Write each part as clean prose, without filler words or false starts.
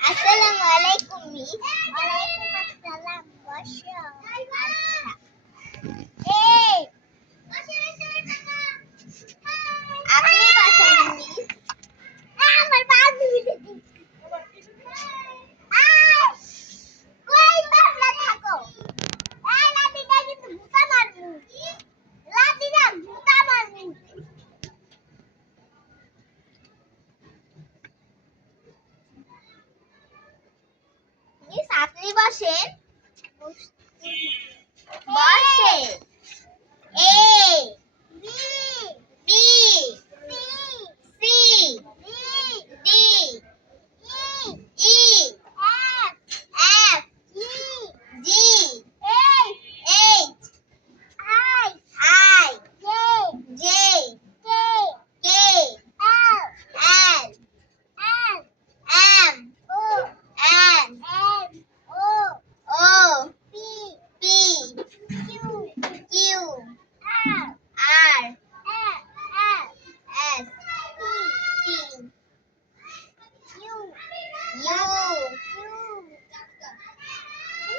আসসালামু আলাইকুম মিস। ওয়ালাইকুম আসসালাম। বসো। আচ্ছা। এই আপনি বসেন মিস। আমার বান্ধবী দিদি। কই তোমরা থাকো? এই লাদিদা কিন্তু ভূতা মারমু। লাদিদা ভূতা মারমু। মিস আপনি বসেন। বসে। A B B C D E F G H I J K L M N O P Q R S T U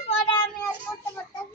পরে আমি আর করতে পারতাম